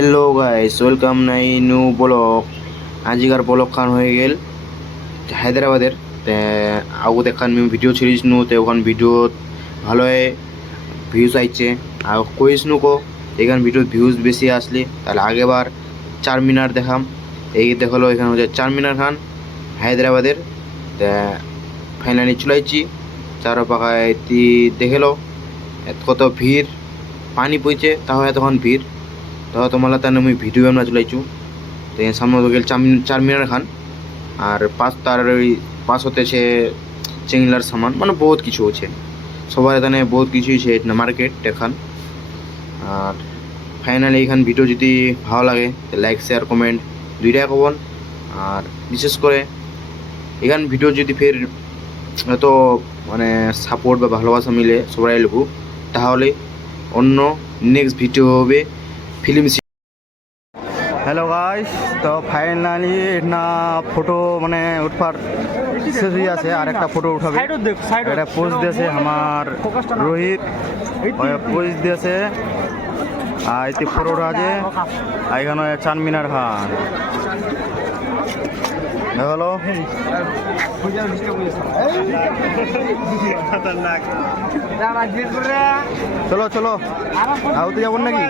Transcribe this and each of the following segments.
Hello guys, welcome নাই new blog. আজিকার blog খান হয়ে গেল হায়দ্রাবাদের। আগু দেখান ভিডিও ছিড়িস নু তো ওখান ভিডিও ভালো ভিউজ আইছে। আর কইস নু কো এখান ভিডিও ভিউজ বেশি আসলে তাহলে আগেবার চার মিনার দেখাম। এই দেখালো এখানে হচ্ছে চার মিনার খান হায়দ্রাবাদের। ফাইনালি চলাইছি চার পাখায় দেখেলো কত ভিড়, পানি পইছে তাও এতক্ষণ ভিড়। তো তোমার তার আমি ভিডিও আমরা চলাইছু। তো সামনে তো গেল চার মিনার খান আর তার ওই পাশ হতেছে চেংলার সামান, মানে বহুত কিছু আছে সবার এখানে, বহুত কিছুই আছে মার্কেট এখান। আর ফাইনালি এখান ভিডিও যদি ভালো লাগে লাইক শেয়ার কমেন্ট দুইটাই করবেন। আর বিশেষ করে এখান ভিডিও যদি ফের এত মানে সাপোর্ট বা ভালোবাসা মিলে সবাই লোক, তাহলে অন্য নেক্সট ভিডিও হবে ফিল্ম। हेलो गाइस, तो फाइनली ना फोटो माने उठवार शेष हो जाए और एक फोटो उठाबे। এটা পোজ দিয়েছে আমার রোহিত, পোজ দিয়েছে। আর এতে ফটো আছে এখানে চার মিনার খান হলো। চলো চলো আউতে যাবো নাকি?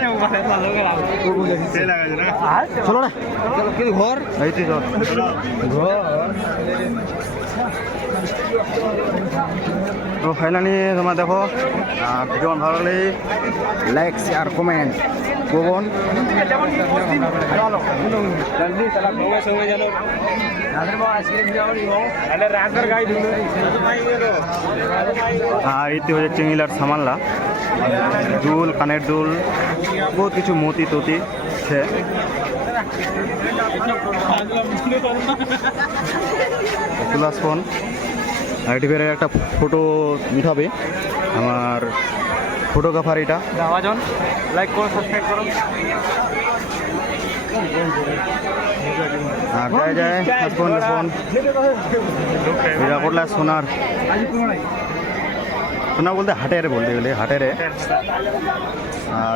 চলো না ঘর এইতে চল তো ফাইনালি তোমরা দেখো। ভিডিও ভালো লাগলে লাইক শেয়ার কমেন্ট করবেন। আর এতে হচ্ছে চেঙ্গিলার সামানলা, দুল, কানের দুল, বহুত কিছু মতি ততি আছে। প্লাস ফোন আর এটি বেড়ে একটা ফটো উঠাবে আমার ফটোগ্রাফার। এটা লাইক করো, সাবস্ক্রাইব করো। আর যায় যায় ফোন ফোন এটা করলে সোনার সোনা বলতে হাটের বলতে গেলে হাটের।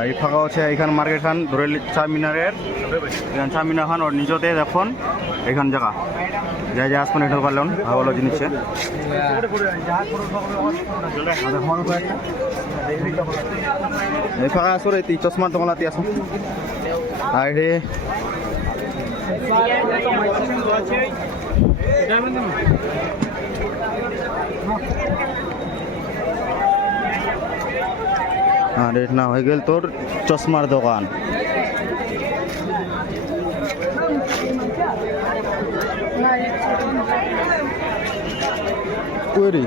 এই ফাঁকা হচ্ছে এইখান মার্কেট খান ধরে চার মিনারের এখান চার মিনার খান ওর নিজতে দেখুন এইখান জায়গা যাই যাই আসবেন এটা পারলেন ভালো জিনিস। এই ফাঁকা আসো এই চশমার দোকানাতে আসো। আর আর এটা না হয়ে গেল তোর চশমার দোকান। কইরি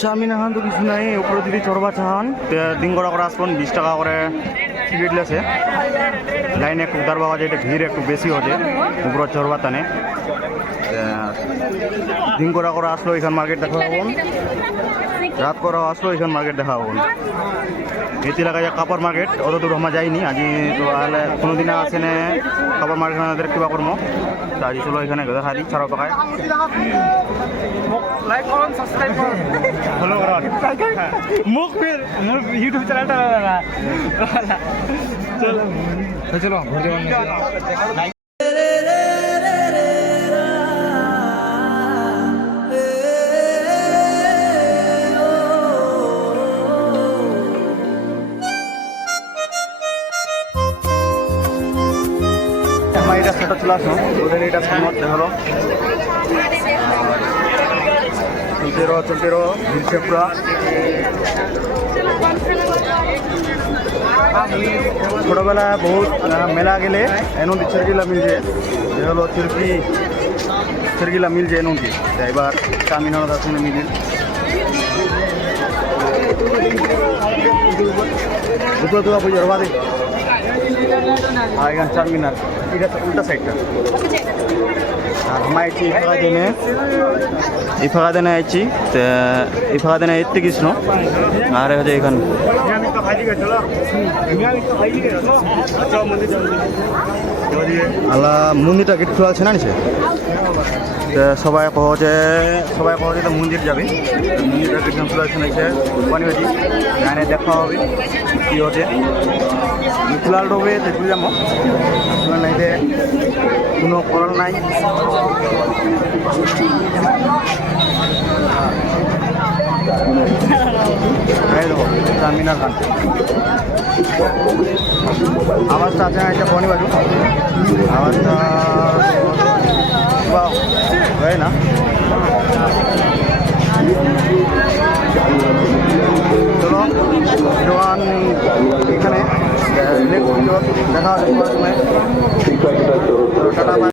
চাউমিন এখন তো কিছু নাই, উপরে যদি চড়বা চাহান দিন করা করে আসবেন 20 টাকা করে টিকিট লেছে। লাইনে একটু দাঁড়বা হচ্ছে, এটা ভিড় একটু বেশি হচ্ছে উপরে চড়বা টানে। দিন করা করে আসলো এখান মার্কেট দেখা হবেন, রাত করা আসলো এখান মার্কেট দেখা হবেন। এতে লাগা যায় কাপড় মার্কেট, অত দূর আমরা যাইনি আজি। তো তাহলে কোনো দিনে আসে না কাপড় মার্কেট আমাদের কিবা করবো, তো আজি চলো এখানে দেখা দিই ছাড়া পাকায়। লাইক করুন, সাবস্ক্রাইব করুন, ফলো করুন মুখ ফির মোর ইউটিউব চ্যানেলটা চলো চলো ঘুরে যাবেন। এটা সেটা চলে আসো ওদের এটা সামনে হলো চলতে রো ভিড়ছে পুরা। ছোটবেলায় বহুত মেলা গেলে এনুটি ছেড়গিলা মিলছে, যে হলো ছেড়গিলা মিলছে এনুটি। এবার চাউমিন হলো তার সঙ্গে মিলিল দুটো দুটো বুঝে বাদে। আর এখানে চাউমিন আর এটা উল্টা সাইডটা আর আমার আইছি এই ফাঁকা দিনে আইছি তে এই ফাঁকা দিনে এতে কৃষ্ণ আর হচ্ছে এখানে আল্লাহ মন্দিরটা গেট খোলা আছে না নিচে সবাই কহছে তো মন্দির যাবে মন্দিরটা গেট খোলা আছে নিচে পানি হয়েছি এখানে দেখা হবে কী হচ্ছে খোলাল ডোবে দেখতে যাবো নাইতে কোনো করার নাই দেখো চারমিনার খান আওয়াজটা আছে না এটা বনি বাজু আওয়াজটা হয় না চলো দোকান এখানে নেক্সট ভিডিও দেখা হবে সময় টাটা।